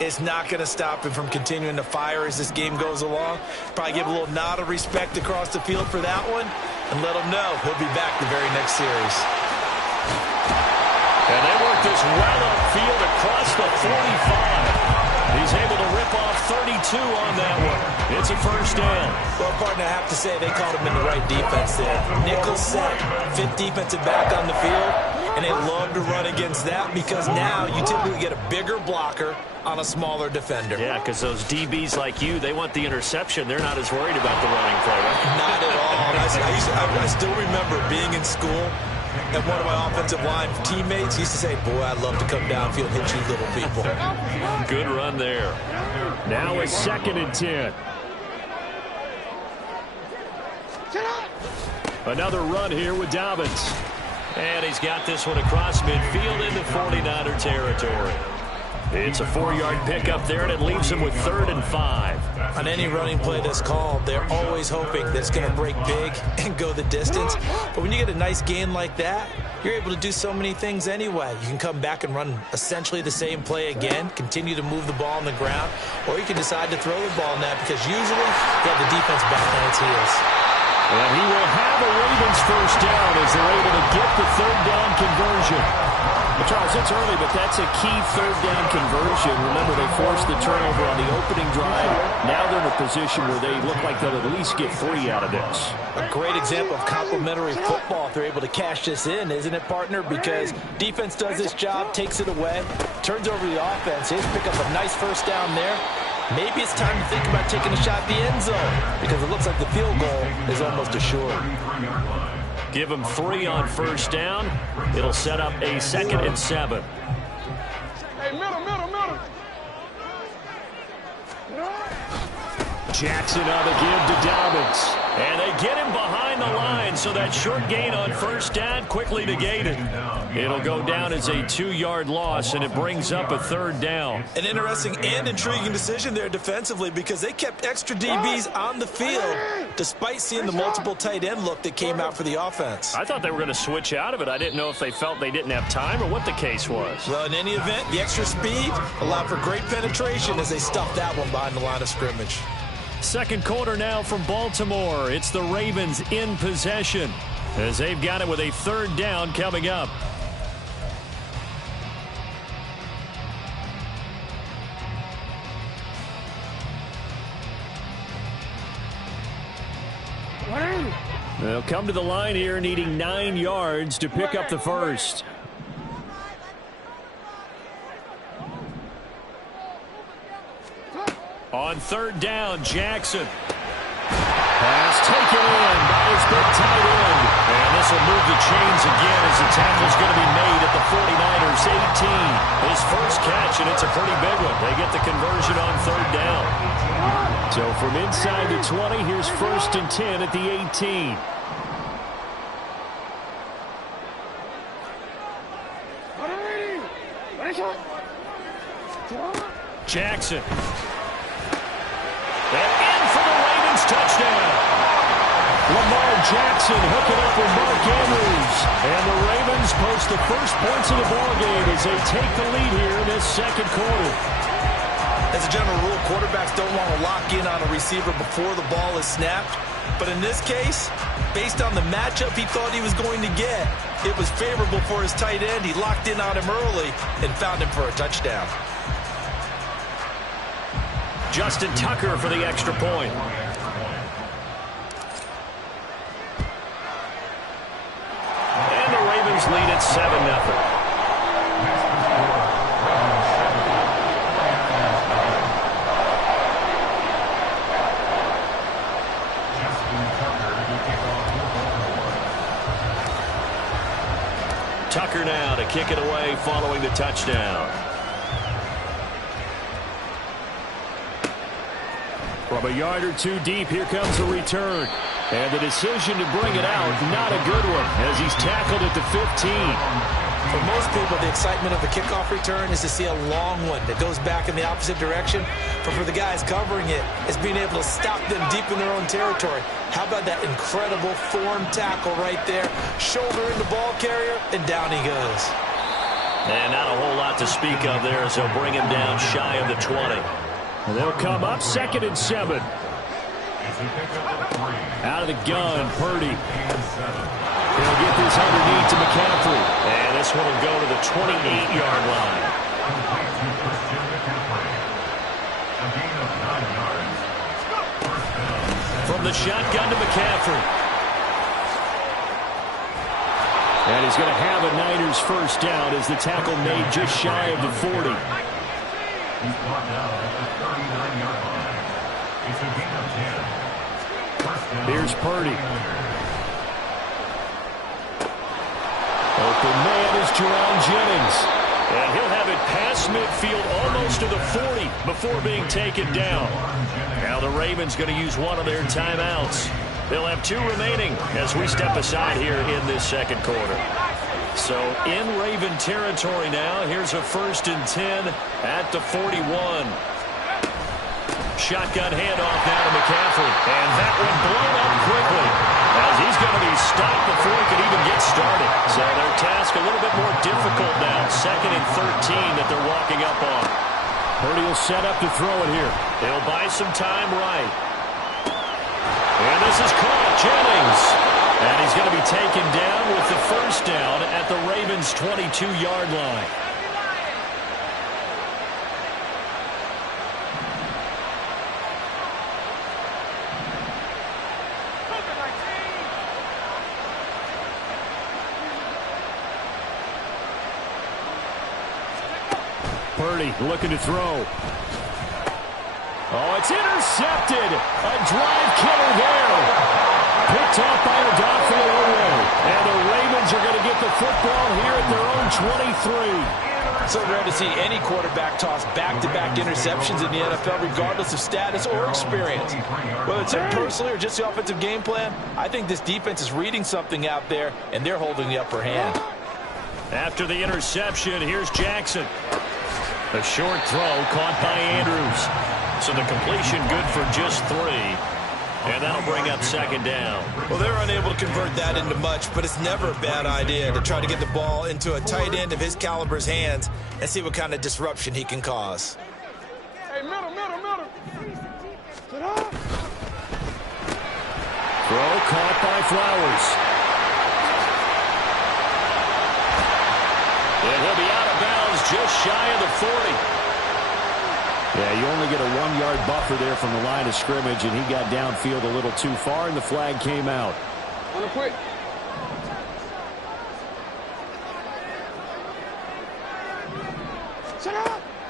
It's not going to stop him from continuing to fire as this game goes along. Probably give a little nod of respect across the field for that one and let him know he'll be back the very next series. And they work this well upfield across the 45. He's able to rip off 32 on that one. It's a first down. Well, partner, I have to say they called him in the right defense there. Nickel set, fifth defensive back on the field, and they love to run against that because now you typically get a bigger blocker on a smaller defender. Yeah, because those DBs like you, they want the interception. They're not as worried about the running play, right? Not at all. I still remember being in school, and one of my offensive line teammates used to say, boy, I'd love to come downfield and hit you little people. Good run there. Now it's 2nd and 10. Another run here with Dobbins. And he's got this one across midfield into 49er territory. It's a 4-yard pickup there, and it leaves him with 3rd and 5. On any running play that's called, they're always hoping that it's going to break big and go the distance. But when you get a nice gain like that, you're able to do so many things anyway. You can come back and run essentially the same play again, continue to move the ball on the ground, or you can decide to throw the ball in that because usually you have the defense back on its heels. And he will have a Ravens first down as they're able to get the 3rd down conversion. Well, Charles, it's early, but that's a key 3rd down conversion. Remember, they forced the turnover on the opening drive. Now they're in a position where they look like they'll at least get 3 out of this. A great example of complementary football if they're able to cash this in, isn't it, partner? Because defense does this job, takes it away, turns over the offense. They pick up a nice first down there. Maybe it's time to think about taking a shot at the end zone because it looks like the field goal is almost assured. Give him 3 on first down. It'll set up a 2nd and 7. Hey, middle. Jackson on the give to Dobbins. And they get him behind the line, so that short gain on first down quickly negated. It'll go down as a 2-yard loss, and it brings up a 3rd down. An interesting and intriguing decision there defensively because they kept extra DBs on the field despite seeing the multiple tight end look that came out for the offense. I thought they were going to switch out of it. I didn't know if they felt they didn't have time or what the case was. Well, in any event, the extra speed allowed for great penetration as they stuffed that one behind the line of scrimmage. 2nd quarter now from Baltimore. It's the Ravens in possession as they've got it with a 3rd down coming up. They'll come to the line here needing 9 yards to pick up the first. On 3rd down, Jackson. Pass taken in by his big tight end. And this will move the chains again as the tackle's going to be made at the 49ers 18. His first catch, and it's a pretty big one. They get the conversion on 3rd down. So from inside the 20, here's 1st and 10 at the 18. Jackson. And in for the Ravens touchdown. Lamar Jackson hooking up with Mark Andrews. And the Ravens post the first points of the ballgame as they take the lead here in this 2nd quarter. As a general rule, quarterbacks don't want to lock in on a receiver before the ball is snapped. But in this case, based on the matchup he thought he was going to get, it was favorable for his tight end. He locked in on him early and found him for a touchdown. Justin Tucker for the extra point. And the Ravens lead at 7-0. Tucker now to kick it away following the touchdown. From a yard or 2 deep, here comes the return. And the decision to bring it out, not a good one, as he's tackled at the 15. For most people, the excitement of the kickoff return is to see a long one that goes back in the opposite direction. But for the guys covering it, it's being able to stop them deep in their own territory. How about that incredible form tackle right there? Shoulder in the ball carrier, and down he goes. And not a whole lot to speak of there as they'll bring him down shy of the 20. And they'll come up 2nd and 7. Out of the gun, Purdy. He'll get this underneath to McCaffrey. And this one will go to the 28-yard line. From the shotgun to McCaffrey. And he's going to have a Niners first down as the tackle made just shy of the 40. He's brought down at the 39-yard line. It's a gain of 10. First down. Here's Purdy. Open man is Jerron Jennings. And he'll have it past midfield almost to the 40 before being taken down. Now the Ravens going to use one of their timeouts. They'll have 2 remaining as we step aside here in this second quarter. So in Raven territory now, here's a 1st and 10 at the 41. Shotgun handoff now to McCaffrey. And that one blown up quickly as he's going to be stopped before he can even get started. So their task a little bit more difficult now. 2nd and 13 that they're walking up on. Purdy will set up to throw it here. They'll buy some time right. And this is caught. Jennings. And he's going to be taken down with the first down at the Ravens' 22-yard line. Purdy looking to throw. Oh, it's intercepted. A drive killer there. Picked off by Odafe-Oweh. And the Ravens are going to get the football here at their own 23. So rare to see any quarterback toss back-to-back interceptions in the NFL, regardless of status or experience. Whether it's him personally or just the offensive game plan, I think this defense is reading something out there, and they're holding the upper hand. After the interception, here's Jackson. A short throw caught by Andrews. So the completion good for just 3. And that'll bring up 2nd down. Well, they're unable to convert that into much, but it's never a bad idea to try to get the ball into a tight end of his caliber's hands and see what kind of disruption he can cause. Hey, middle. Throw caught by Flowers. And he'll be out of bounds just shy of the 40. Yeah, you only get a 1-yard buffer there from the line of scrimmage, and he got downfield a little too far, and the flag came out. Real quick.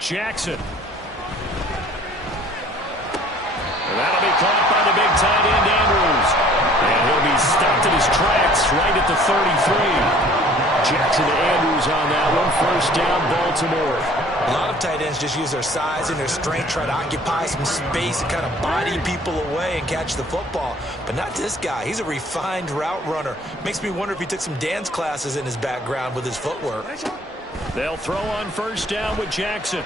Jackson. And that'll be caught by the big tight end, Andrews. And he'll be stopped in his tracks right at the 33. Jackson to Andrews on that one. First down, Baltimore. A lot of tight ends just use their size and their strength, try to occupy some space and kind of body people away and catch the football. But not this guy. He's a refined route runner. Makes me wonder if he took some dance classes in his background with his footwork. They'll throw on first down with Jackson.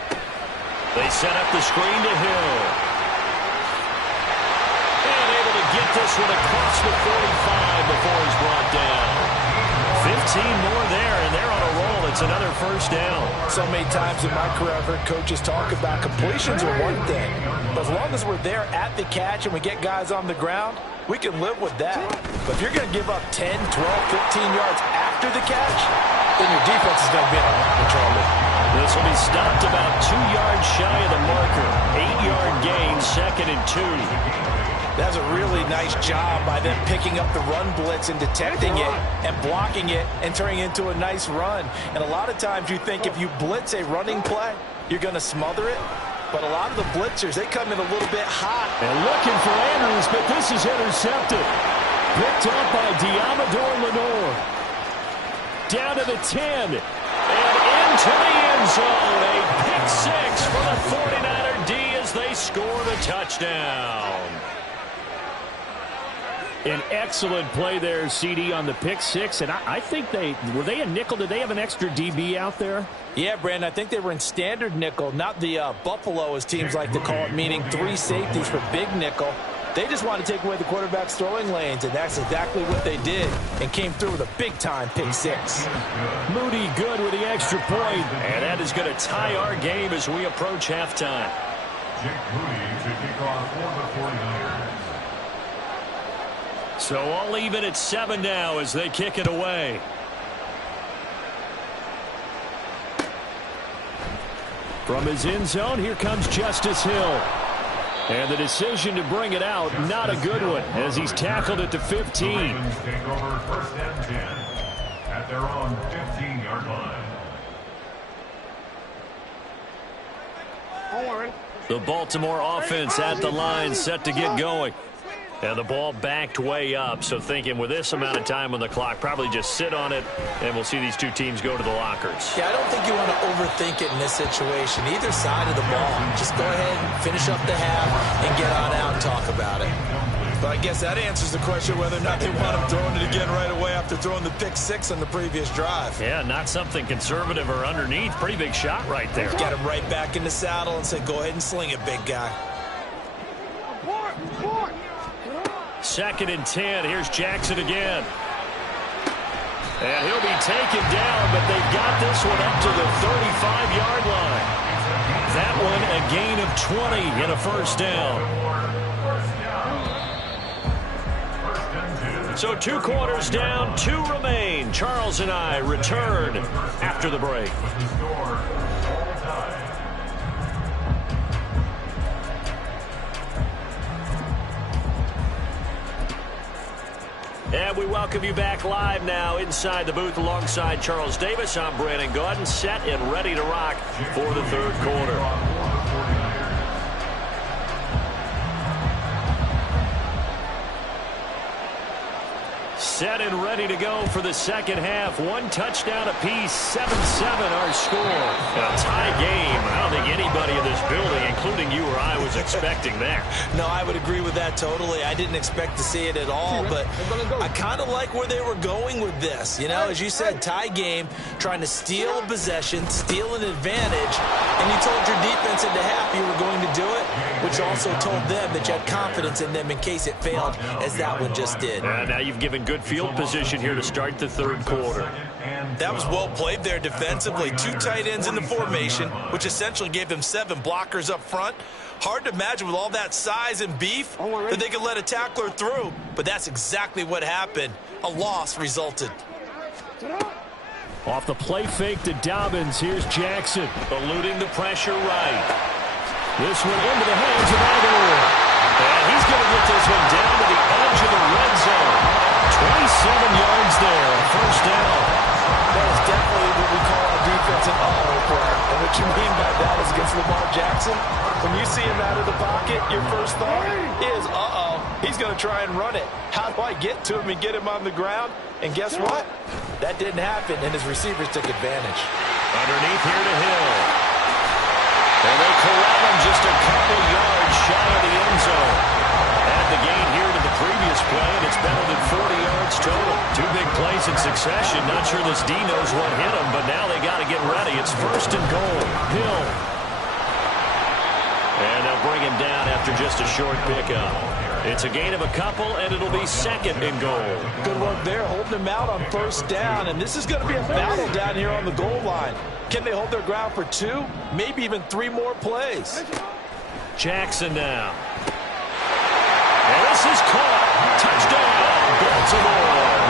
They set up the screen to Hill. And able to get this one across the 45 before he's brought down. 15 more there, and they're on a roll. It's another first down. So many times in my career, I've heard coaches talk about completions are one thing. But as long as we're there at the catch and we get guys on the ground, we can live with that. But if you're going to give up 10, 12, 15 yards after the catch, then your defense is going to be in a lot of trouble. This will be stopped about 2 yards shy of the marker. 8-yard gain, 2nd and 2. That's a really nice job by them picking up the run blitz and detecting it and blocking it and turning it into a nice run. And a lot of times you think if you blitz a running play, you're going to smother it. But a lot of the blitzers, they come in a little bit hot. And looking for Andrews, but this is intercepted. Picked up by Diamador Lenore. Down to the 10. And into the end zone. A pick 6 for the 49er D as they score the touchdown. An excellent play there, CD, on the pick 6. And I think were they a nickel? Did they have an extra DB out there? Yeah, Brandon, I think they were in standard nickel, not the Buffalo, as teams like to call it, meaning 3 safeties for big nickel. They just want to take away the quarterback's throwing lanes, and that's exactly what they did, and came through with a big-time pick six. Moody good with the extra point, and that is going to tie our game as we approach halftime. Jake Moody to kick off for the 49ers. So all even at 7 now as they kick it away. From his end zone, here comes Justice Hill. And the decision to bring it out, not a good one, as he's tackled at the 15. The Ravens take over first and 10 at their own 15-yard line. The Baltimore offense at the line, set to get going. And the ball backed way up, so thinking with this amount of time on the clock, probably just sit on it, and we'll see these two teams go to the lockers. Yeah, I don't think you want to overthink it in this situation. Either side of the ball. Just go ahead and finish up the half and get on out and talk about it. But I guess that answers the question whether or not they want him throwing it again right away after throwing the pick six on the previous drive. Yeah, not something conservative or underneath. Pretty big shot right there. Get him right back in the saddle and say, go ahead and sling it, big guy. Second and 10. Here's Jackson again. And he'll be taken down, but they've got this one up to the 35-yard line. That one a gain of 20 and a first down. So 2 quarters down, 2 remain. Charles and I return after the break. And we welcome you back live now inside the booth alongside Charles Davis. I'm Brandon Gaudin, set and ready to rock for the third quarter. Set and ready to go for the second half. 1 touchdown apiece, 7-7 our score. A tie game. I don't think anybody in this building, including you or I, was expecting that. No, I would agree with that totally. I didn't expect to see it at all, but I kind of like where they were going with this. You know, as you said, tie game, trying to steal a possession, steal an advantage, and you told your defense into half you were going to do it, which also told them that you had confidence in them in case it failed, as that one just did. Now you've given good field position here to start the third quarter. That was well played there defensively. 2 tight ends in the formation, which essentially gave them 7 blockers up front. Hard to imagine with all that size and beef that they could let a tackler through, but that's exactly what happened. A loss resulted. Off the play fake to Dobbins, here's Jackson. Eluding the pressure right. This one into the hands of Aguilar. And he's going to get this one down to the edge of the red zone. 27 yards there, first down. That is definitely what we call our defense an auto play. And what you mean by that is against Lamar Jackson, when you see him out of the pocket, your first thought is, uh-oh, he's going to try and run it. How do I get to him and get him on the ground? And guess what? That didn't happen, and his receivers took advantage. Underneath here to Hill. And they corral him just a couple yards shy of the end zone. Add the gain here to the previous play, and it's better than 40 yards total. 2 big plays in succession. Not sure this D knows what hit him, but now they got to get ready. It's first and goal. Hill. And they'll bring him down after just a short pickup. It's a gain of a couple, and it'll be second and goal. Good work there, holding him out on first down, and this is going to be a battle down here on the goal line. Can they hold their ground for 2, maybe even 3 more plays? Jackson now. And this is caught. Touchdown, Baltimore.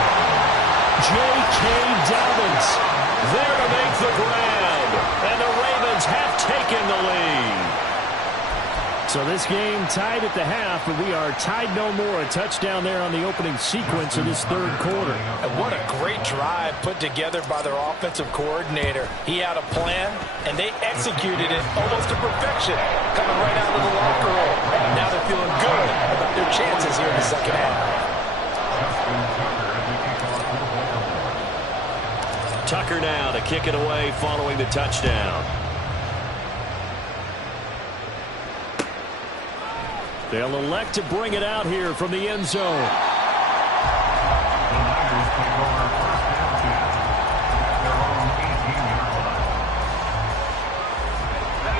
J.K. Dobbins there to make the grab. And the Ravens have taken the lead. So this game tied at the half, but we are tied no more. A touchdown there on the opening sequence of this third quarter. And what a great drive put together by their offensive coordinator. He had a plan, and they executed it almost to perfection, coming right out of the locker room. Now they're feeling good about their chances here in the second half. Tucker now to kick it away following the touchdown. They'll elect to bring it out here from the end zone.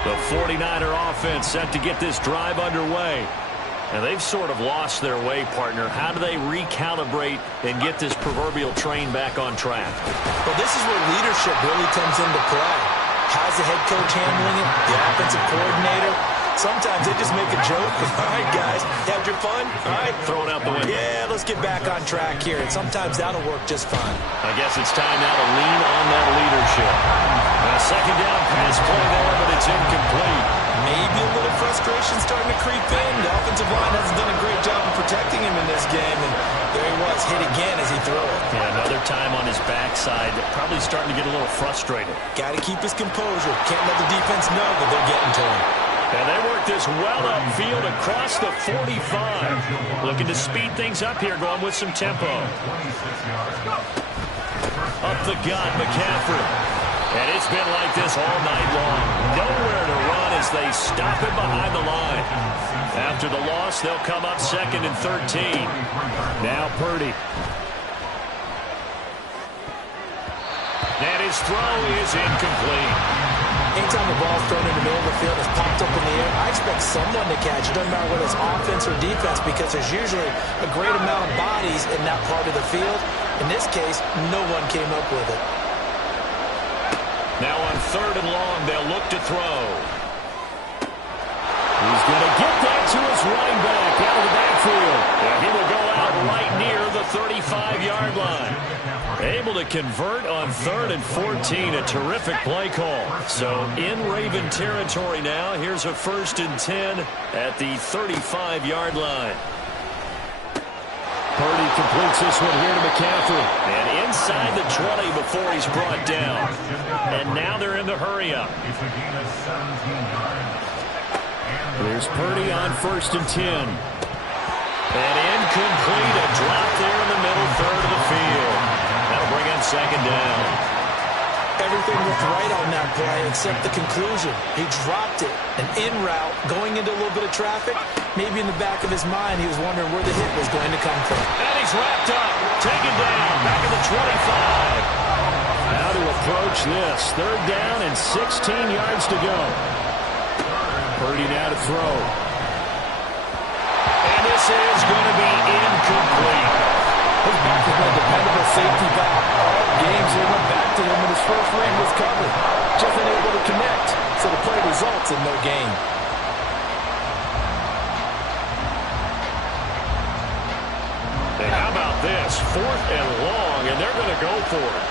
The 49er offense set to get this drive underway. And they've sort of lost their way, partner. How do they recalibrate and get this proverbial train back on track? Well, this is where leadership really comes into play. How's the head coach handling it? The offensive coordinator? Sometimes they just make a joke. All right, guys, had your fun? All right. Throw it out the window. Yeah, let's get back on track here. And sometimes that'll work just fine. I guess it's time now to lean on that leadership. A second down pass play there, but it's incomplete. Maybe a little frustration starting to creep in. The offensive line hasn't done a great job of protecting him in this game. And there he was, hit again as he threw it. Yeah, another time on his backside. Probably starting to get a little frustrated. Got to keep his composure. Can't let the defense know that they're getting to him. And they work this well upfield across the 45. Looking to speed things up here, going with some tempo. Up the gut, McCaffrey. And it's been like this all night long. Nowhere to run as they stop him behind the line. After the loss, they'll come up 2nd and 13. Now Purdy. And his throw is incomplete. Anytime the ball's thrown in the middle of the field, it's popped up in the air, I expect someone to catch it. Doesn't matter whether it's offense or defense, because there's usually a great amount of bodies in that part of the field. In this case, no one came up with it. Now on 3rd and long, they'll look to throw. He's going to get that to his running back out of the backfield. And he will go out right near the 35-yard line. Able to convert on 3rd and 14. A terrific play call. So in Raven territory now. Here's a 1st and 10 at the 35-yard line. Purdy completes this one here to McCaffrey. And inside the 20 before he's brought down. And now they're in the hurry-up. There's Purdy on 1st and 10. And incomplete. A drop there in the middle 3rd of the field. That'll bring up 2nd down. Everything looked right on that play except the conclusion. He dropped it. An in route, going into a little bit of traffic. Maybe in the back of his mind, he was wondering where the hit was going to come from. And he's wrapped up. Taken down. Back at the 25. How to approach this. 3rd down and 16 yards to go. Purdy now to throw. And this is going to be incomplete. His back has been a dependable safety back all games. They went back to him when his first read was covered. Just unable to connect. So the play results in no gain. And how about this? 4th and long, and they're going to go for it.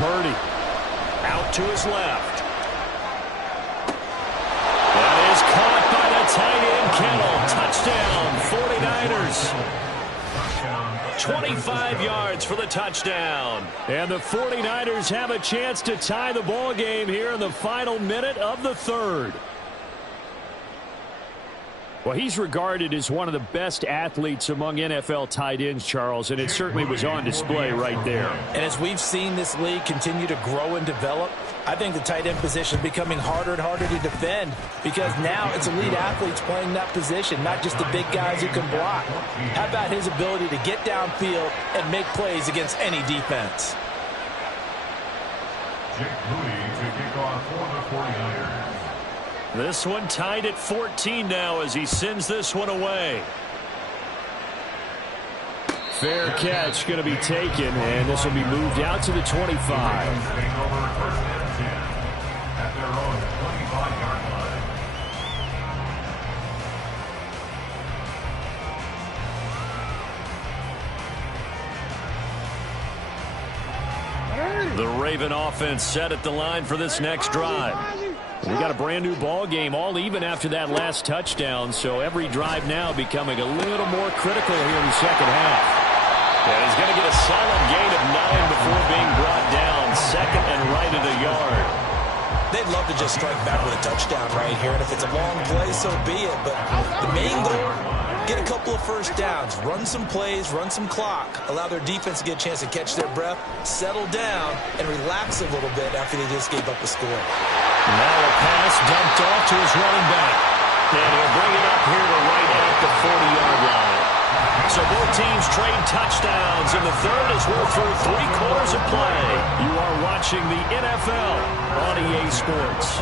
Purdy out to his left. That is caught by the tight end, Kittle. Touchdown, 49ers. 25 yards for the touchdown. And the 49ers have a chance to tie the ball game here in the final minute of the 3rd. Well, he's regarded as one of the best athletes among NFL tight ends, Charles, and it certainly was on display right there. And as we've seen this league continue to grow and develop, I think the tight end position is becoming harder and harder to defend because now it's elite athletes playing that position, not just the big guys who can block. How about his ability to get downfield and make plays against any defense? Jake Moody to kick off for the 49ers. This one tied at 14 now as he sends this one away. Fair catch going to be taken, and this will be moved out to the 25. At their own 25-yard line. The Raven offense set at the line for this next drive. We got a brand new ball game, all even after that last touchdown, so every drive now becoming a little more critical here in the second half. And he's going to get a solid gain of 9 before being brought down. 2nd and right at a yard. They'd love to just strike back with a touchdown right here, and if it's a long play, so be it. But the main goal, get a couple of first downs, run some plays, run some clock, allow their defense to get a chance to catch their breath, settle down, and relax a little bit after they just gave up a score. Now a pass dumped off to his running back. And he'll bring it up here to right at the 40-yard line. So both teams trade touchdowns in the 3rd as we're through 3 quarters of play. You are watching watching the NFL on EA Sports.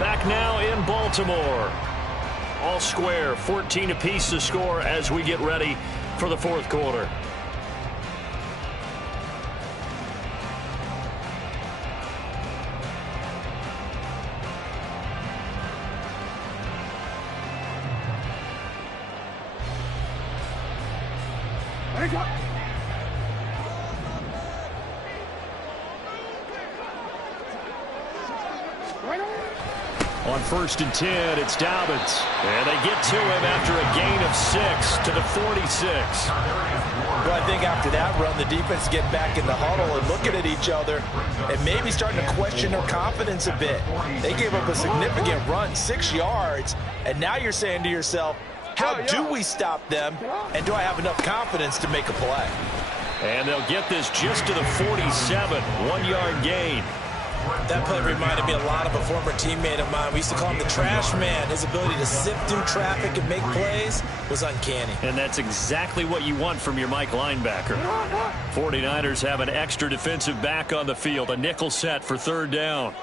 Back now in Baltimore. All square, 14 apiece to score as we get ready for the fourth quarter. On 1st and 10, it's Dobbins. And they get to him after a gain of 6 to the 46. Well, I think after that run, the defense getting back in the huddle and looking at each other and maybe starting to question their confidence a bit. They gave up a significant run, 6 yards, and now you're saying to yourself, how do we stop them, and do I have enough confidence to make a play? And they'll get this just to the 47, 1-yard gain. That play reminded me a lot of a former teammate of mine. We used to call him the trash man. His ability to sift through traffic and make plays was uncanny. And that's exactly what you want from your Mike linebacker. 49ers have an extra defensive back on the field. A nickel set for 3rd down.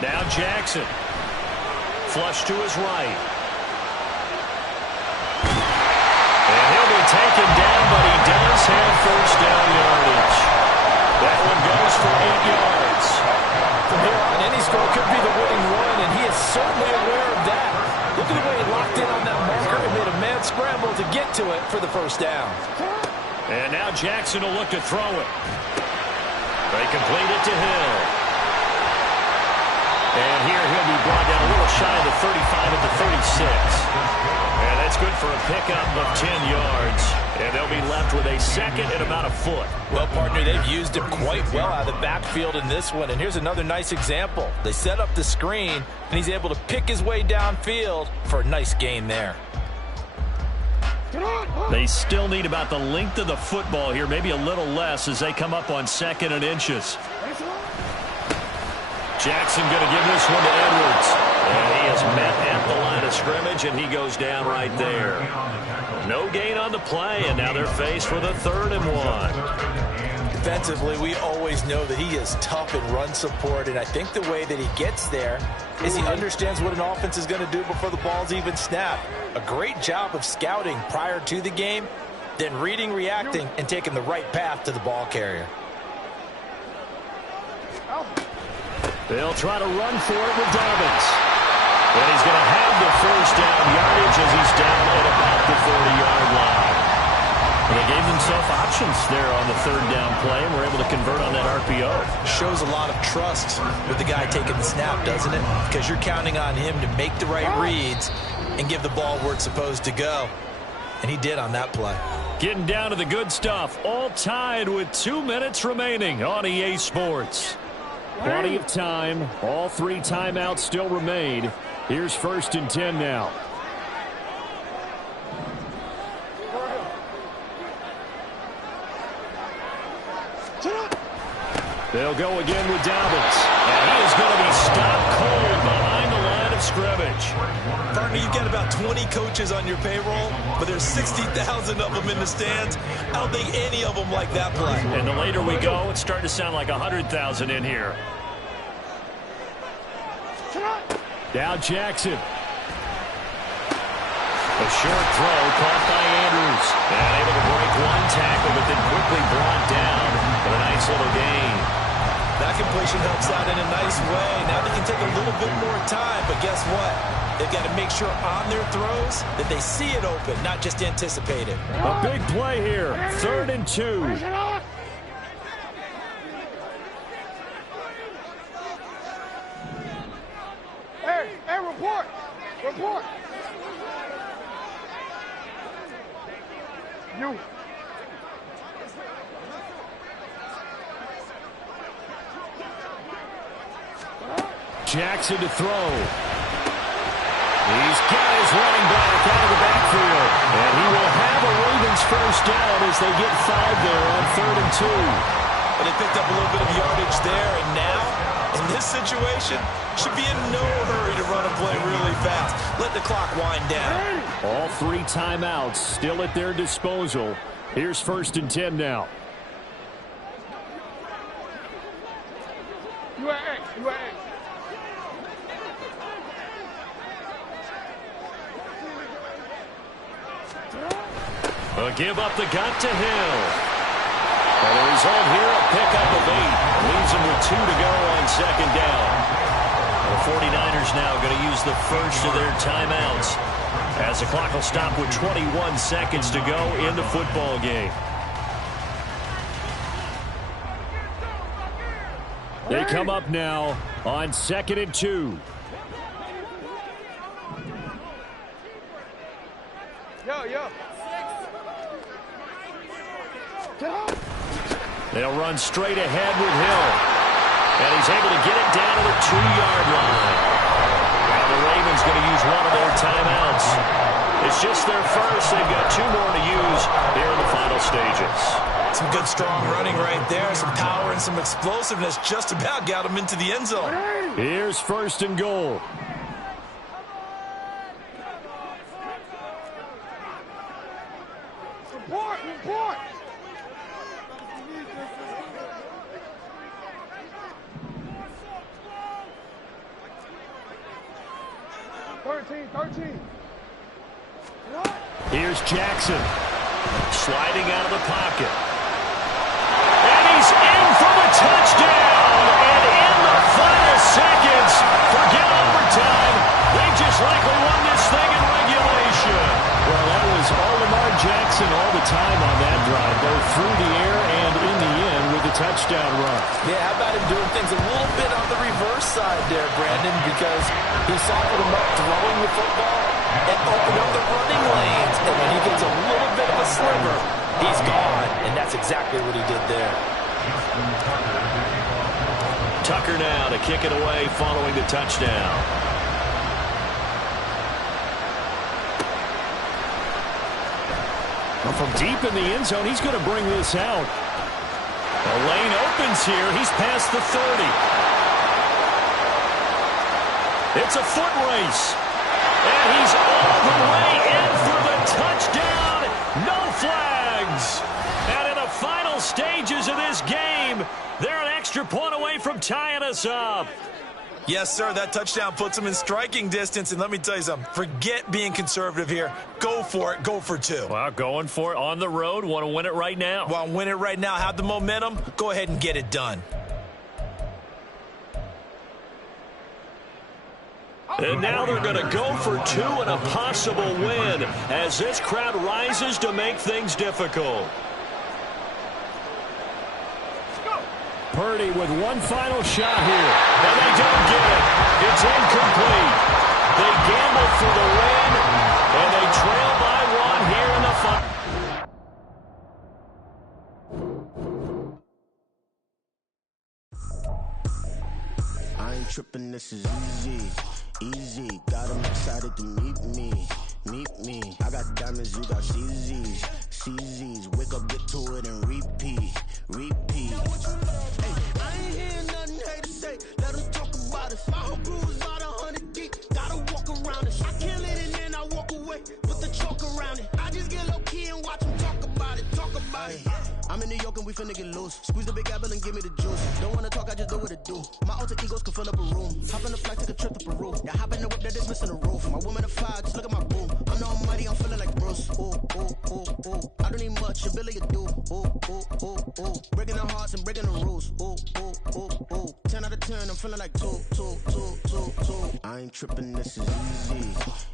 Now Jackson. Flush to his right. And he'll be taken down, but he does have 1st down yardage. That one goes for 8 yards. From here on, any score could be the winning one, and he is certainly aware of that. Look at the way he locked in on that marker and made a mad scramble to get to it for the 1st down. And now Jackson will look to throw it. They complete it to Hill. And here he'll be brought down a little shy of the 35 at the 36. And that's good for a pickup of 10 yards. And they'll be left with a 2nd and about a foot. Well, partner, they've used him quite well out of the backfield in this one. And here's another nice example. They set up the screen, and he's able to pick his way downfield for a nice gain there. They still need about the length of the football here, maybe a little less as they come up on 2nd and inches. Jackson going to give this one to Edwards. And he is met at the line of scrimmage, and he goes down right there. No gain on the play, and now they're faced with a 3rd and 1. Defensively, we always know that he is tough in run support, and I think the way that he gets there is he understands what an offense is going to do before the ball's even snapped. A great job of scouting prior to the game, then reading, reacting, and taking the right path to the ball carrier. They'll try to run for it with Dobbins. And he's going to have the 1st down yardage as he's down at about the 40-yard line. And they gave themselves options there on the 3rd down play, and were able to convert on that RPO. Shows a lot of trust with the guy taking the snap, doesn't it? Because you're counting on him to make the right reads and give the ball where it's supposed to go. And he did on that play. Getting down to the good stuff, all tied with 2 minutes remaining on EA Sports. Plenty of time. All 3 timeouts still remain. Here's 1st and 10 now. They'll go again with Dobbins. And he is going to be stopped cold behind the line of scrimmage. Partner, you've got about 20 coaches on your payroll, but there's 60,000 of them in the stands. I don't think any of them like that play. And the later we go, it's starting to sound like 100,000 in here. Now Jackson. A short throw caught by Andrews. And able to break 1 tackle, but then quickly brought down with a nice little gain. That completion helps out in a nice way. Now they can take a little bit more time, but guess what? They've got to make sure on their throws that they see it open, not just anticipate it. A big play here. 3rd and 2. Hey, report. Report. You. Jackson to throw. He's got his running back out of the backfield. And he will have a Ravens 1st down as they get 5 there on 3rd and 2. But they picked up a little bit of yardage there, and now, in this situation, should be in no hurry to run a play really fast. Let the clock wind down. All 3 timeouts still at their disposal. Here's 1st and 10 now. You at X. You at X. A give up the gut to Hill. And the result here, a pickup of 8. Leaves him with 2 to go on 2nd down. The 49ers now going to use the first of their timeouts, as the clock will stop with 21 seconds to go in the football game. They come up now on 2nd and 2. Yo. They'll run straight ahead with Hill. And he's able to get it down to the 2-yard line. Now the Ravens going to use one of their timeouts. It's just their first. They've got 2 more to use here in the final stages. Some good, strong running right there. Some power and some explosiveness just about got him into the end zone. Here's 1st and goal. Report. 13. Here's Jackson. Sliding out of the pocket. And he's in for the touchdown. And in the final seconds, forget overtime. They just likely won this thing in regulation. Well, that was all Lamar Jackson all the time on that drive, both through the air and in the end with the touchdown run. Yeah, how about him doing things a little bit on the reverse side there, Brandon, because he softened him up throwing the football and opened up the running lanes. And when he gets a little bit of a sliver, he's gone. And that's exactly what he did there. Tucker now to kick it away following the touchdown. Well, from deep in the end zone, he's going to bring this out. The lane opens here. He's past the 30. It's a foot race. And he's all the way in for the touchdown. No flags. And in the final stages of this game, they're an extra point away from tying us up. Yes, sir, that touchdown puts him in striking distance. And let me tell you something, forget being conservative here. Go for it. Go for 2. Well, going for it on the road. Want to win it right now. Want to win it right now, have the momentum, go ahead and get it done. And now they're going to go for 2 and a possible win as this crowd rises to make things difficult. Purdy with one final shot here. And they don't get it. It's incomplete. They gamble for the win, and they trail by 1 here in the final. I ain't tripping, this is easy. Got 'em excited to meet me. I got diamonds, you got CZs. Wake up, get to it, and repeat. Hey, I ain't hearing nothing haters say. Let them talk about it. My whole crew is about 100 deep. Gotta walk around it. I kill it and then I walk away. Put the chalk around it. I just get low key and watch them talk about it. I'm in New York and we finna get loose. Squeeze the big apple and give me the juice. Don't wanna talk, I just do what it do. My alter egos can fill up a room. Hop in the flight, take a trip to Peru. Yeah, hop in the whip that is missing the roof. My woman a fire, just look at my boom. I'm the almighty, I'm feeling like Bruce. Ooh. I don't need much, ability to do. Ooh. Breaking the hearts and breaking the rules. Ooh. 10 out of 10, I'm feeling like 2. I ain't tripping, this is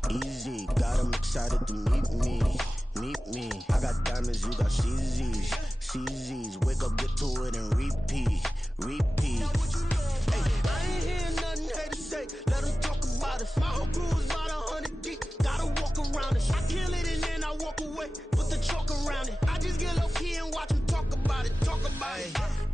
easy. Got 'em excited to meet me. I got diamonds, you got CZs. Wake up, get to it, and repeat. Hey, I ain't hearing nothing haters say. Let them talk about it. My whole crew is about 100 deep. Gotta walk around it. I kill it and then I walk away. Put the chalk around it. I just get low key and watch them talk about it.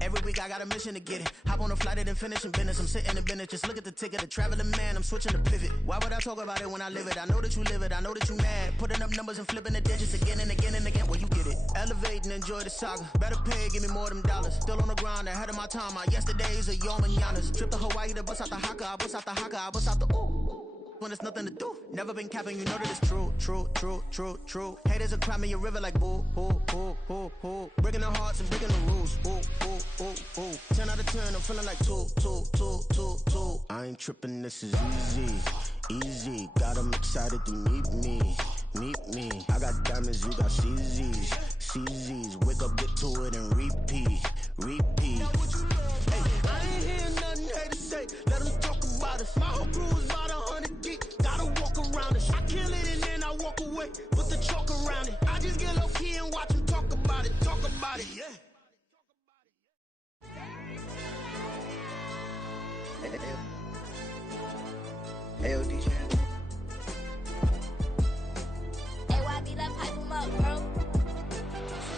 Every week I got a mission to get it. Hop on a flight and then finish in business. I'm sitting in business. Just look at the ticket. A traveling man, I'm switching to pivot. Why would I talk about it when I live it? I know that you live it. I know that you mad. Putting up numbers and flipping the digits again and again and again. Well, you get it. Elevate and enjoy the saga. Better pay, give me more than dollars. Still on the grind, ahead of my time. My yesterdays are yo mananas. Trip to Hawaii to bust out the haka. I bust out the haka. I bust out the ooh. when it's nothing to do. Never been capping, you know that it's true, true, true, true, true. Haters are climbing your river like boo, boo, boo, boo, boo. Breaking the hearts and breaking the rules, ooh, ooh, ooh, ooh. 10 out of 10, I'm feeling like 2, 2, 2, 2, 2. I ain't tripping, this is easy, easy. Got 'em excited to meet me, meet me. I got diamonds, you got CZs, CZs. Wake up, get to it and repeat, repeat. Hey, I ain't hearing nothing haters say. Let them talk about us. My whole crew is about 100 deep. Gotta walk around it. I kill it and then I walk away. Put the chalk around it. I just get low key and watch them talk about it. Talk about it, yeah. Hey, DJ. Hey, YB, that pipe him up, bro.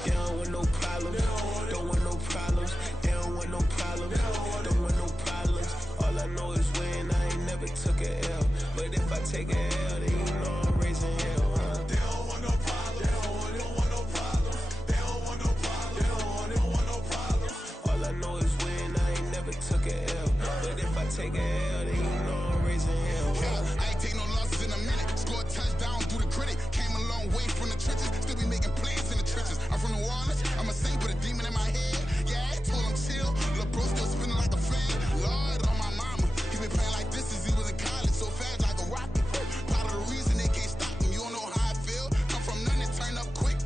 They don't want no problems. Don't want no problems. They don't want no problems. Don't want no problems. All I know is when I ain't never took a L. But if I take a L, then you know I'm raising hell, huh? They don't want no problems. They don't want no problems. They don't want no problems. They don't want no problems. All I know is when I ain't never took a L. But if I take a L, then you know I'm raising hell, huh? Yeah, I ain't take no losses in a minute. Scored touchdown through the critic. Came a long way from the trenches. Still be making plays in the trenches. I'm from New Orleans. I'm a saint with a demon in my head. Yeah, I told him chill. Lil' bro still spinning like a fan. Lord on my mama. He been playing like this since he was in college. So fast like a rocket. Part of the reason they can't stop him. You don't know how I feel. Come from nothing and turn up quick.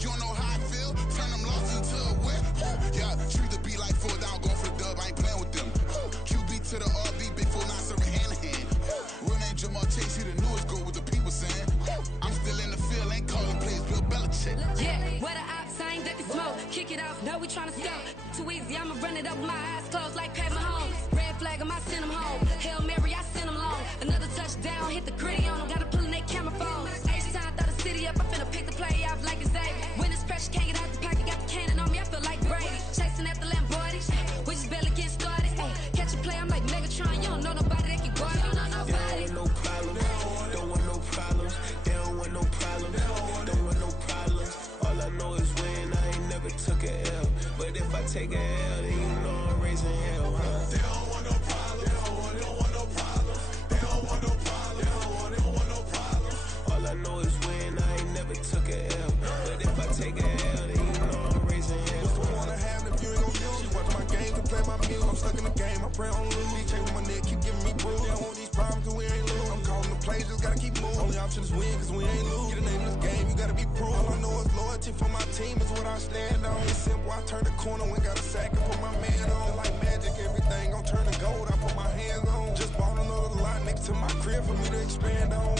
You don't know how I feel. Turn them losses into a whip. Yeah, treat the beat like 4 down. Going for the dub. I ain't playing with them. QB to the RB. Big 4 not serving hand to hand. Real name Jamal Chase. He the newest goal with the people saying. I'm still in the field. Ain't calling plays. Bill Belichick. Yeah, what a ops, I ain't ducking smoke. Kick it off, no, we tryna scout. Too easy, I'ma run it up with my eyes closed like Pat Mahomes. Red flag him, I send him home. Hail Mary, I send him long. Another touchdown, hit the gritty on him. Gotta pull in that camera phone. H-time, throw the city up. I'm finna pick the play off like it's Xavier. When it's pressure, can't get out the pocket. Got the cannon on me, I feel like Brady. Chasing at the Lamborghini. We just barely getting started. Ay, catch a play, I'm like Megatron. You don't know nobody that can guard. You don't know nobody. They don't want no problems. Don't want no problems. They don't want no problems. Don't want no problems. All I know is when I ain't never took a L. But if I take a L, then you know I'm raising hell, huh? They don't want no problems. They don't want no problems. They don't want no problems. They don't want no problems. All I know is when I ain't never took a L. But if I take a L, then you know I'm raising hell. What's the one I have if you ain't gon' use? She watch my game, can play my music. I'm stuck in the game, I pray on lose. DJ with my neck, keep giving me bruise. They don't want these problems, cause we ain't lose. I'm calling the plays, just gotta keep moving. Only option is win, cause we ain't lose. Get a name in this game, you gotta be proof. All I know is loyalty for my team is what I stand on. It's simple, I turn the corner when got a sack and put my man on. Like magic, everything gon' turn to gold, I put my hands on. Just bought another lot next to my crib for me to expand on.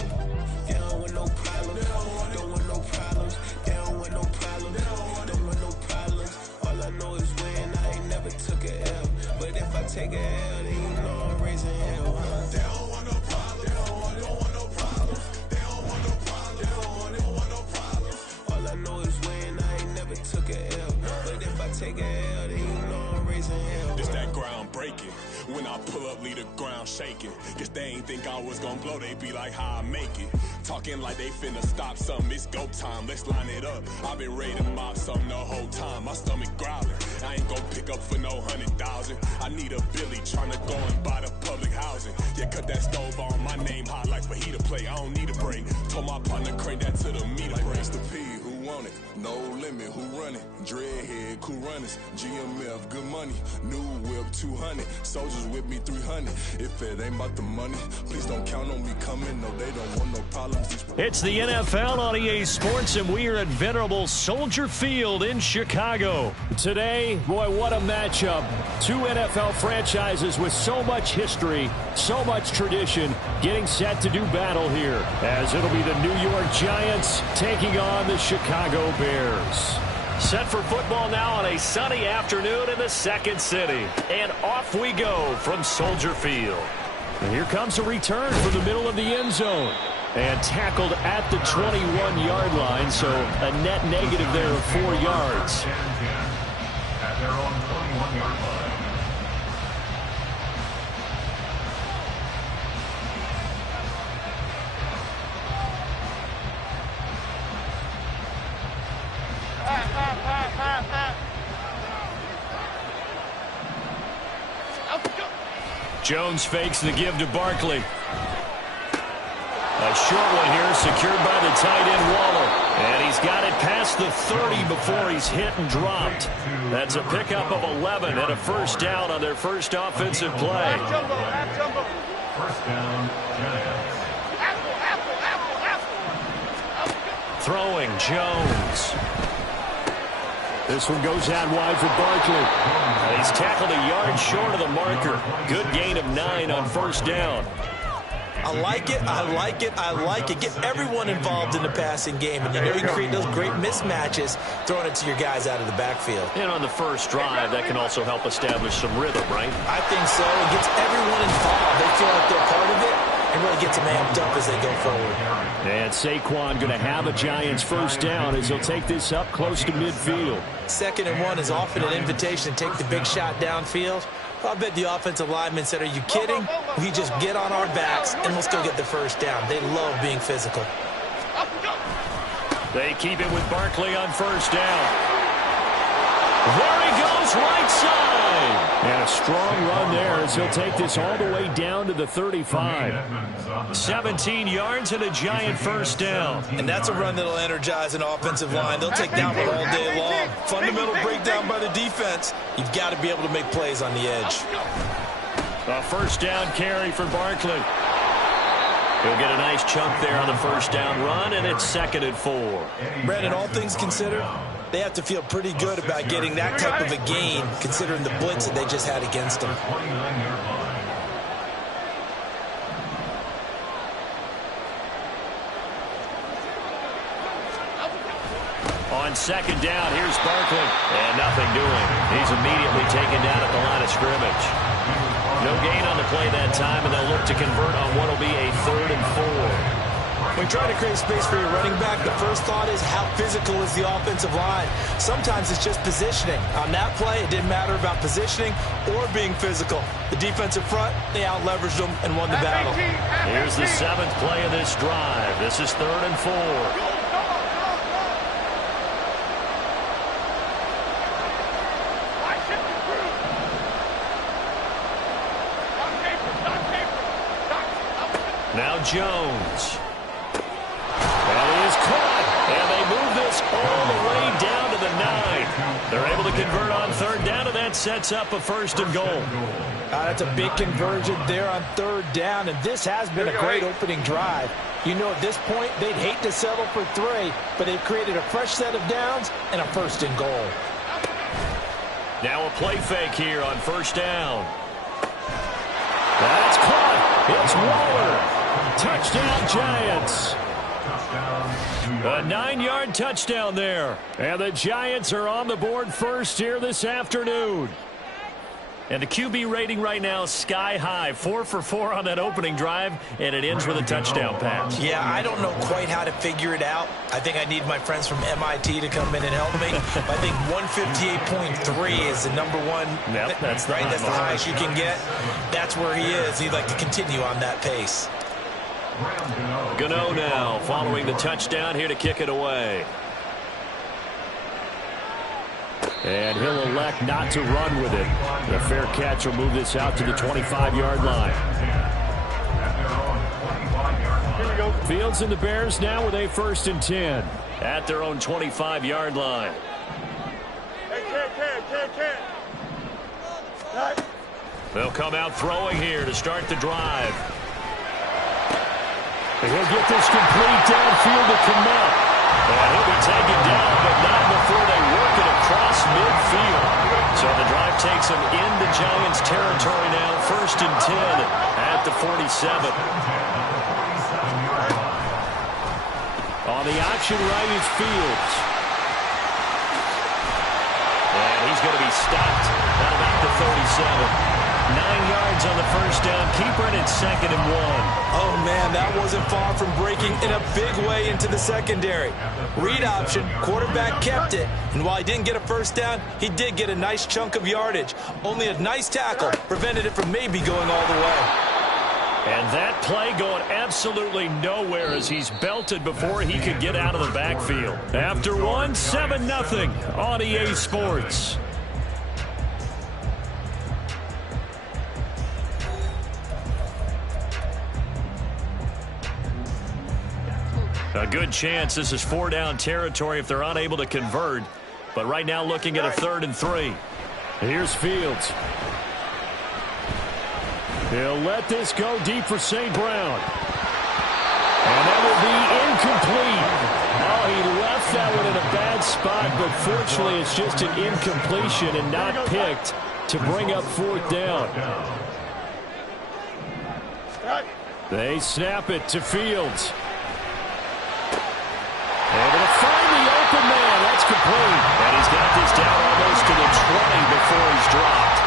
They don't want no problems. Don't want no problems. They don't want no problems. Don't want no problems. All I know is when I ain't never took a L. But if I take a L, then you know I'm raising hell, huh? They don't want no problems. They don't want no problems. They don't want no problems. They don't want no problems. All I know is when I ain't never took a L. But if I take a L, then you know I'm raising hell. It's that ground breaking. When I pull up, leave the ground shaking. Guess they ain't think I was gonna blow, they be like, how I make it. Talking like they finna stop something, it's go time, let's line it up. I've been ready to mob something the whole time, my stomach growling. I ain't gon' pick up for no 100,000. I need a Billy tryna go and buy the public housing. Yeah, cut that stove on, my name hot like fajita play. I don't need a break. Told my partner crank that to the meter break. Race the P, who want it? No limit, who run it? Dreadhead, cool runners. GMF, good money. New whip, 200. Soldiers with me, 300. If it ain't about the money, please don't count on me coming. No, they don't want no problems. It's the NFL on EA Sports, and we are at venerable Soldier Field in Chicago. Today, boy, what a matchup. Two NFL franchises with so much history, so much tradition, getting set to do battle here, as it'll be the New York Giants taking on the Chicago Bears. Set for football now on a sunny afternoon in the second city. And off we go from Soldier Field. And here comes a return from the middle of the end zone. And tackled at the 21-yard line, so a net negative there of 4 yards. At their own 21-yard line. Jones fakes the give to Barkley. A short one here, secured by the tight end Waller. And he's got it past the 30 before he's hit and dropped. That's a pickup of 11 and a first down on their first offensive play. First down, Giants. Throwing, Jones. This one goes out wide for Barkley. And he's tackled a yard short of the marker. Good gain of 9 on first down. I like it, I like it, I like it. Get everyone involved in the passing game. And you know you can create those great mismatches throwing it to your guys out of the backfield. And on the first drive, that can also help establish some rhythm, right? I think so. It gets everyone involved. They feel like they're part of it and really gets them amped up as they go forward. And Saquon going to have a Giants first down as he'll take this up close to midfield. 2nd and 1 is often an invitation to take the big shot downfield. I bet the offensive lineman said, are you kidding? We just get on our backs and let's go get the first down. They love being physical. They keep it with Barkley on first down. There he goes, right side. And a strong run there as he'll take this all the way down to the 35. 17 yards and a Giant first down. And that's a run that'll energize an offensive line. They'll take that one all day long. Fundamental breakdown by the defense. You've got to be able to make plays on the edge. A first down carry for Barkley. He'll get a nice chunk there on the first down run, and it's 2nd and 4. Brandon, all things considered, they have to feel pretty good about getting that type of a gain, considering the blitz that they just had against them. On 2nd down, here's Barkley. And nothing doing. He's immediately taken down at the line of scrimmage. No gain on the play that time, and they'll look to convert on what will be a 3rd and 4. When trying to create space for your running back, the first thought is how physical is the offensive line. Sometimes it's just positioning. On that play, it didn't matter about positioning or being physical. The defensive front, they out-leveraged them and won the battle. Here's the 7th play of this drive. This is 3rd and 4. Now Jones. And he is caught. And they move this all the way down to the 9. They're able to convert on 3rd down, and that sets up a 1st and goal. That's a big conversion there on 3rd down, and this has been a great opening drive. You know, at this point, they'd hate to settle for 3, but they've created a fresh set of downs and a 1st and goal. Now a play fake here on 1st down. That's caught. It's Waller. Touchdown, Giants. A 9-yard touchdown there. And the Giants are on the board first here this afternoon. And the QB rating right now is sky high. 4 for 4 on that opening drive, and it ends with a touchdown pass. Yeah, I don't know quite how to figure it out. I think I need my friends from MIT to come in and help me. I think 158.3 is the number one. Yep, that's right. That's the highest you can get. That's where he is. He'd like to continue on that pace. Gano now following the touchdown here to kick it away. And he'll elect not to run with it. The fair catch will move this out to the 25-yard line. Fields and the Bears now with a 1st and 10 at their own 25-yard line. They'll come out throwing here to start the drive. And he'll get this complete downfield to Kmet. And he'll be taken down, but not before they work it across midfield. So the drive takes them into Giants territory now, 1st and 10 at the 47. On the option right is Fields. And he's going to be stopped at about the 37. 9 yards on the 1st down. Keeper, and it's 2nd and 1. Oh, man, that wasn't far from breaking in a big way into the secondary. Read option, quarterback kept it. And while he didn't get a 1st down, he did get a nice chunk of yardage. Only a nice tackle prevented it from maybe going all the way. And that play going absolutely nowhere as he's belted before he could get out of the backfield. After one, 7-0 on EA Sports. A good chance this is 4-down territory if they're unable to convert. But right now looking at a 3rd and 3. Here's Fields. He'll let this go deep for St. Brown. And that will be incomplete. Oh, he left that one in a bad spot, but fortunately it's just an incompletion and not picked to bring up 4th down. They snap it to Fields. Able to find the open man. That's complete. And he's got this down almost to the 20 before he's dropped.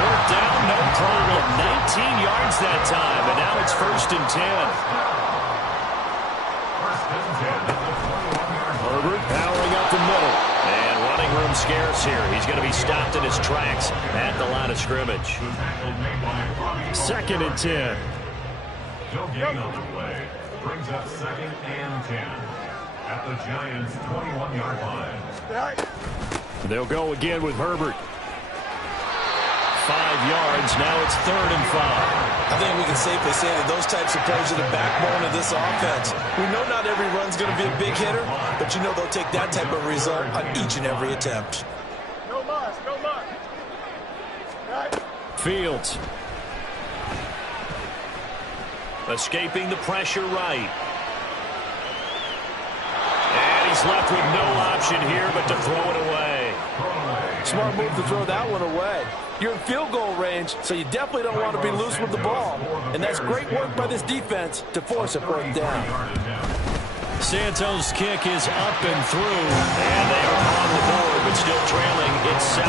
4th down, no problem. 19 yards that time, and now it's 1st and 10. Herbert powering up the middle. And running room scarce here. He's going to be stopped in his tracks at the line of scrimmage. 2nd and 10. No gain on the play. Brings up 2nd and 10. At the Giants' 21-yard line. They'll go again with Herbert. 5 yards. Now it's 3rd and 5. I think we can safely say that those types of plays are the backbone of this offense. We know not every run's going to be a big hitter, but you know they'll take that type of result on each and every attempt. No muss, no muss. Right. Fields. Escaping the pressure right. And he's left with no option here but to throw it away. Smart move to throw that one away. You're in field goal range, so you definitely don't want to be loose with the ball. And that's great work by this defense to force a 4th down. Santos' kick is up and through. And they are on the board, but still trailing. It's 7-3.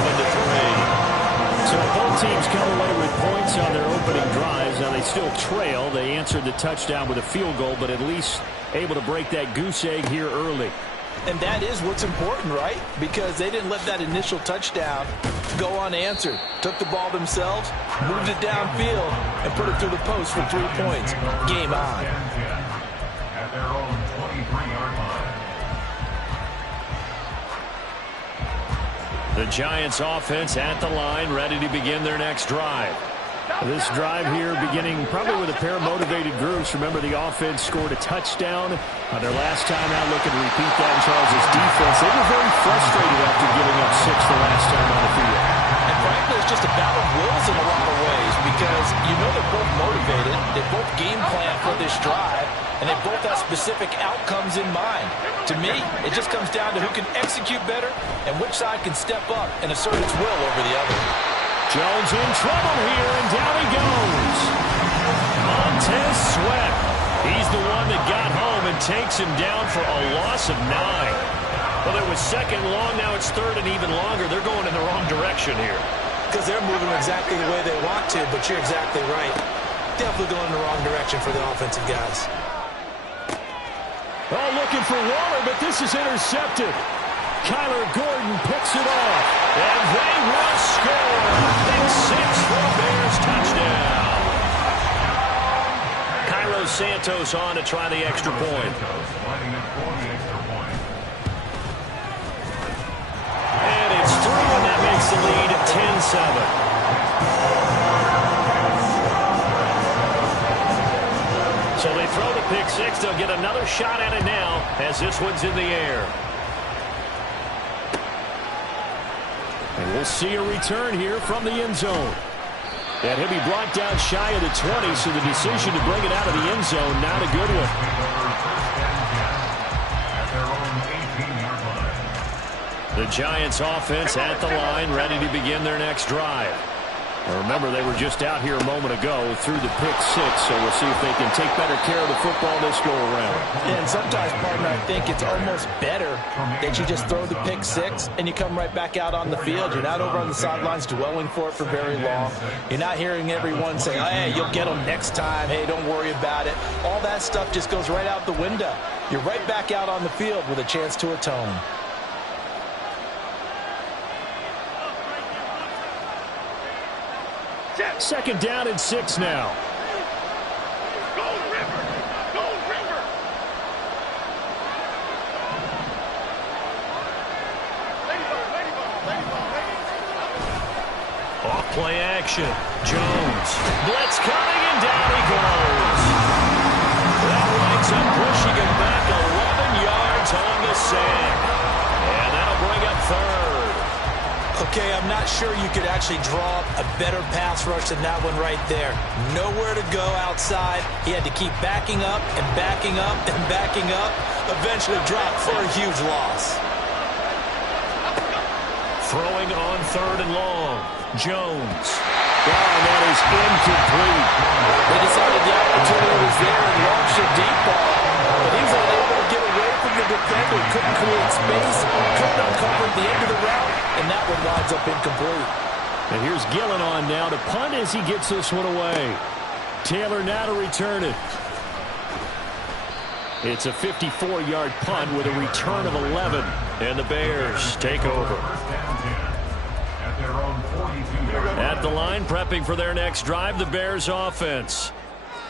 So both teams come away with points on their opening drives. Now they still trail. They answered the touchdown with a field goal, but at least able to break that goose egg here early. And that is what's important, right? Because they didn't let that initial touchdown go unanswered. Took the ball themselves, moved it downfield, and put it through the post for 3 points. Game on. At their own 23-yard line. The Giants offense at the line, ready to begin their next drive. This drive here beginning probably with a pair of motivated groups. Remember, the offense scored a touchdown on their last time out. Looking to repeat that in Charles' defense. They were very frustrated after giving up 6 the last time on the field. And frankly, it's just a battle of wills in a lot of ways because you know they're both motivated. They both game plan for this drive, and they both have specific outcomes in mind. To me, it just comes down to who can execute better and which side can step up and assert its will over the other. Jones in trouble here, and down he goes. Montez Sweat. He's the one that got home and takes him down for a loss of 9. Well, it was 2nd long. Now it's 3rd and even longer. They're going in the wrong direction here. Because they're moving exactly the way they want to, but you're exactly right. Definitely going in the wrong direction for the offensive guys. Oh, looking for Waller, but this is intercepted. Kyler Gordon picks it off. And they will score. Big 6 for a Bears touchdown. Cairo Santos on to try the extra point. And it's through, and that makes the lead 10-7. So they throw the pick 6. They'll get another shot at it now as this one's in the air. And we'll see a return here from the end zone. And he'll be brought down shy of the 20, so the decision to bring it out of the end zone, not a good one. The Giants offense at the line, ready to begin their next drive. Remember, they were just out here a moment ago through the pick 6, so we'll see if they can take better care of the football this go-around. And sometimes, partner, I think it's almost better that you just throw the pick 6 and you come right back out on the field. You're not over on the sidelines dwelling for it for very long. You're not hearing everyone say, hey, you'll get them next time. Hey, don't worry about it. All that stuff just goes right out the window. You're right back out on the field with a chance to atone. Second down and 6 now. Go River! Go River! Off play action. Jones. Blitz coming, and down he goes. That winds up pushing him back a Jones on the sack. And that'll bring up third. Okay, I'm not sure you could actually draw up a better pass rush than that one right there. Nowhere to go outside. He had to keep backing up and backing up and backing up. Eventually dropped for a huge loss. Throwing on third and long. Jones. And that is incomplete. They decided the opportunity was there and launched a deep ball. But he was unable to get away from the defender. Couldn't create space. Couldn't uncover at the end of the route. And that one winds up incomplete. And here's Gillen on now to punt as he gets this one away. Taylor now to return it. It's a 54-yard punt with a return of 11. And the Bears take over. At the line, prepping for their next drive, the Bears offense.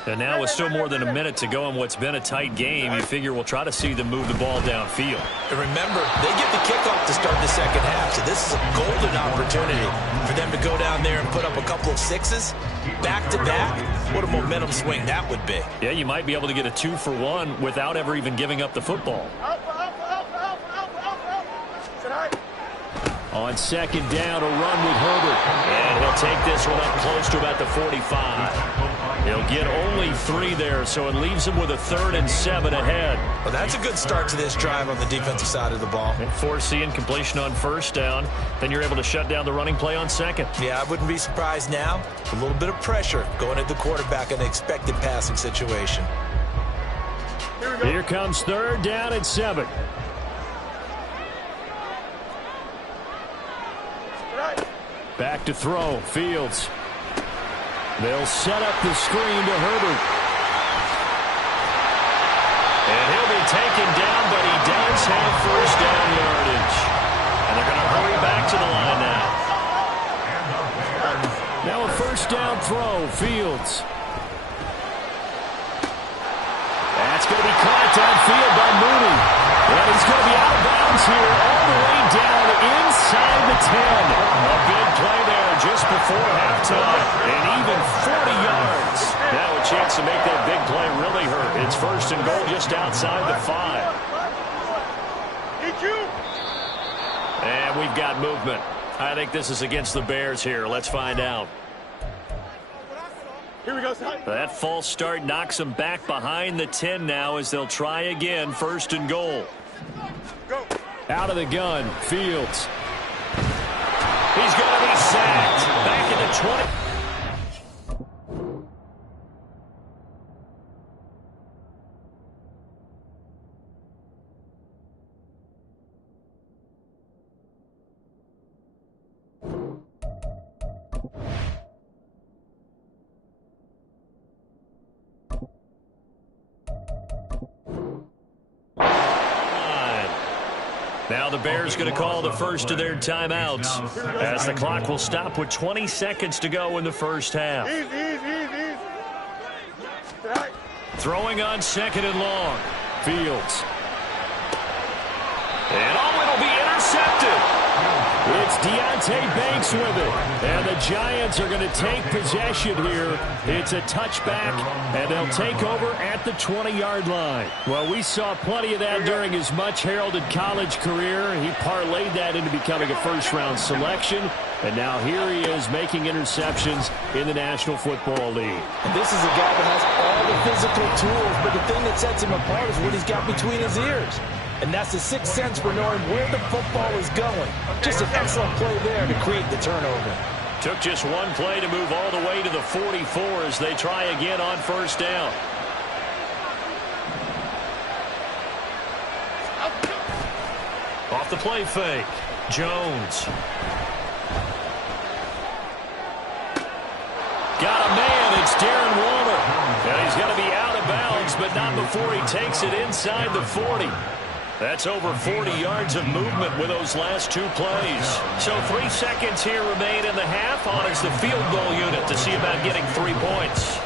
And now with still more than a minute to go in what's been a tight game, you figure we'll try to see them move the ball downfield. And remember, they get the kickoff to start the second half, so this is a golden opportunity for them to go down there and put up a couple of sixes back-to-back. What a momentum swing that would be. Yeah, you might be able to get a 2-for-1 without ever even giving up the football. On second down, a run with Herbert. And he'll take this one up close to about the 45. He'll get only 3 there, so it leaves him with a 3rd and 7 ahead. Well, that's a good start to this drive on the defensive side of the ball. And force the incompletion on first down. Then you're able to shut down the running play on second. Yeah, I wouldn't be surprised now. A little bit of pressure going at the quarterback in an expected passing situation. Here comes 3rd down and 7. Back to throw. Fields. They'll set up the screen to Herbert. And he'll be taken down, but he does have first down yardage. And they're going to hurry back to the line now. Now a first down throw. Fields. That's going to be caught downfield by Mooney. And he's going to be out of bounds here all the way down inside the 10. A big play there just before halftime. And even 40 yards. Now a chance to make that big play really hurt. It's first and goal just outside the 5. And we've got movement. I think this is against the Bears here. Let's find out. Here we go. That false start knocks them back behind the 10 now as they'll try again, first and goal. Go. Out of the gun, Fields. He's going to be sacked. Back in the 20. Now the Bears going to call the first of their timeouts as the clock will stop with 20 seconds to go in the first half. Easy. Throwing on second and long. Fields. And it'll be intercepted. It's Deontay Banks with it. And the Giants are going to take possession here. It's a touchback, and they'll take over at the 20-yard line. Well, we saw plenty of that during his much-heralded college career. He parlayed that into becoming a first-round selection. And now here he is making interceptions in the National Football League. And this is a guy that has all the physical tools, but the thing that sets him apart is what he's got between his ears. And that's the sixth sense for knowing where the football is going. Just an excellent play there to create the turnover. Took just one play to move all the way to the 44 as they try again on first down. Off the play fake. Jones. Got a man. It's Darren Waller. And he's got to be out of bounds, but not before he takes it inside the 40. That's over 40 yards of movement with those last 2 plays. So 3 seconds here remain in the half. On is the field goal unit to see about getting 3 points.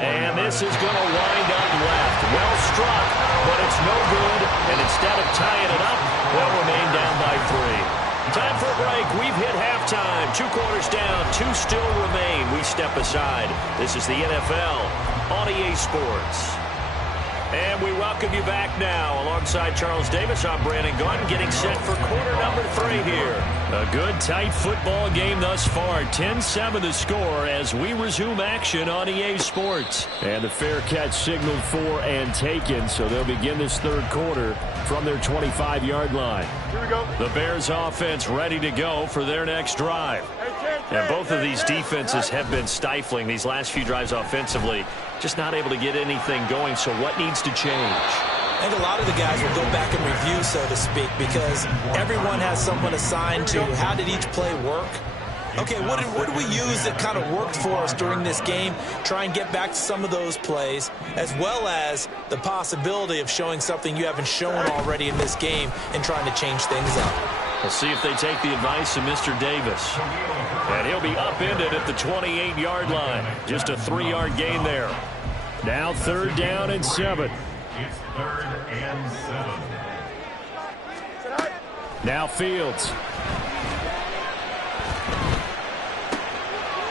And this is going to wind up left. Well struck, but it's no good. And instead of tying it up, they'll remain down by 3. Time for a break. We've hit halftime. 2 quarters down. 2 still remain. We step aside. This is the NFL on EA Sports. And we welcome you back now. Alongside Charles Davis, I'm Brandon Gunn, getting set for quarter number 3 here. A good, tight football game thus far. 10-7 the score as we resume action on EA Sports. And the fair catch signaled for and taken, so they'll begin this third quarter from their 25-yard line. Here we go. The Bears offense ready to go for their next drive. And both of these defenses have been stifling these last few drives offensively. Just not able to get anything going, so what needs to change? I think a lot of the guys will go back and review, so to speak, because everyone has someone assigned to how did each play work. Okay, what did we use that kind of worked for us during this game? Try and get back to some of those plays, as well as the possibility of showing something you haven't shown already in this game and trying to change things up. We'll see if they take the advice of Mr. Davis. And he'll be upended at the 28-yard line. Just a 3-yard gain there. Now 3rd down and 7. It's 3rd and 7. Now Fields.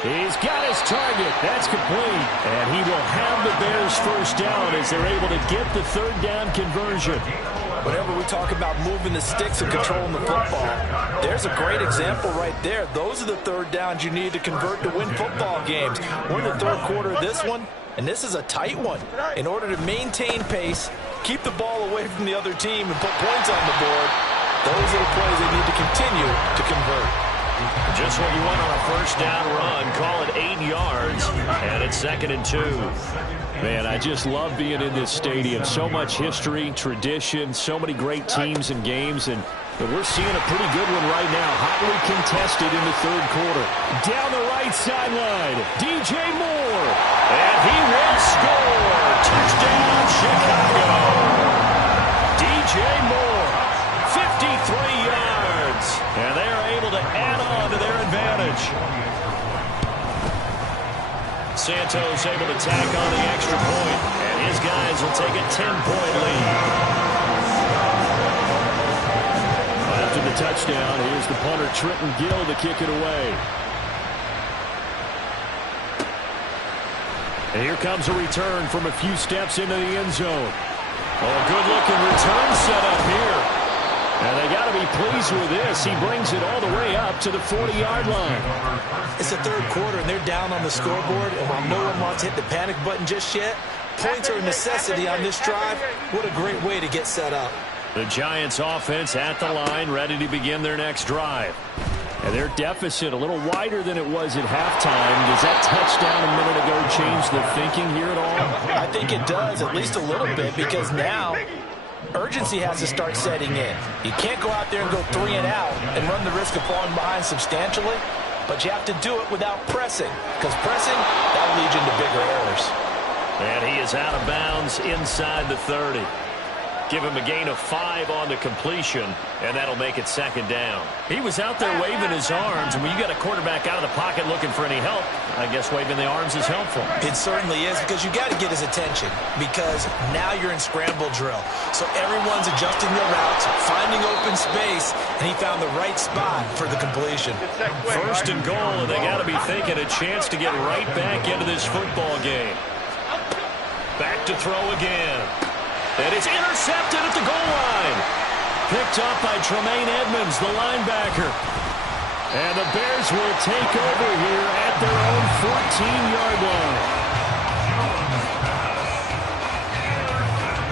He's got his target. That's complete. And he will have the Bears first down as they're able to get the 3rd down conversion. Whenever we talk about moving the sticks and controlling the football, there's a great example right there. Those are the 3rd downs you need to convert to win football games. We're in the 3rd quarter of this one, and this is a tight one. In order to maintain pace, keep the ball away from the other team, and put points on the board, those are the plays they need to continue to convert. Just what you want on a first down run. Call it 8 yards, and it's 2nd and 2. Man, I just love being in this stadium. So much history, tradition, so many great teams and games, and we're seeing a pretty good one right now. Hotly contested in the 3rd quarter. Down the right sideline, DJ Moore. And he will score. Touchdown, Chicago. DJ Moore, 53 yards. And they are able to add on to their advantage. Santos able to tack on the extra point, and his guys will take a 10-point lead. After the touchdown, here's the punter, Trenton Gill, to kick it away. And here comes a return from a few steps into the end zone. Oh, good-looking return set up here. And they got to be pleased with this. He brings it all the way up to the 40-yard line. It's the 3rd quarter, and they're down on the scoreboard, and while no one wants to hit the panic button just yet, points are a necessity on this drive. What a great way to get set up. The Giants offense at the line, ready to begin their next drive. And their deficit a little wider than it was at halftime. Does that touchdown a minute ago change the thinking here at all? I think it does, at least a little bit, because now urgency has to start setting in. You can't go out there and go 3 and out and run the risk of falling behind substantially, but you have to do it without pressing, because pressing, that'll lead you into bigger errors. And he is out of bounds inside the 30. Give him a gain of 5 on the completion, and that'll make it 2nd down. He was out there waving his arms, and when you got a quarterback out of the pocket looking for any help, I guess waving the arms is helpful. It certainly is, because you got to get his attention, because now you're in scramble drill. So everyone's adjusting their routes, finding open space, and he found the right spot for the completion. 1st and goal, and they got to be thinking a chance to get right back into this football game. Back to throw again. And it's intercepted at the goal line. Picked up by Tremaine Edmonds, the linebacker. And the Bears will take over here at their own 14-yard line.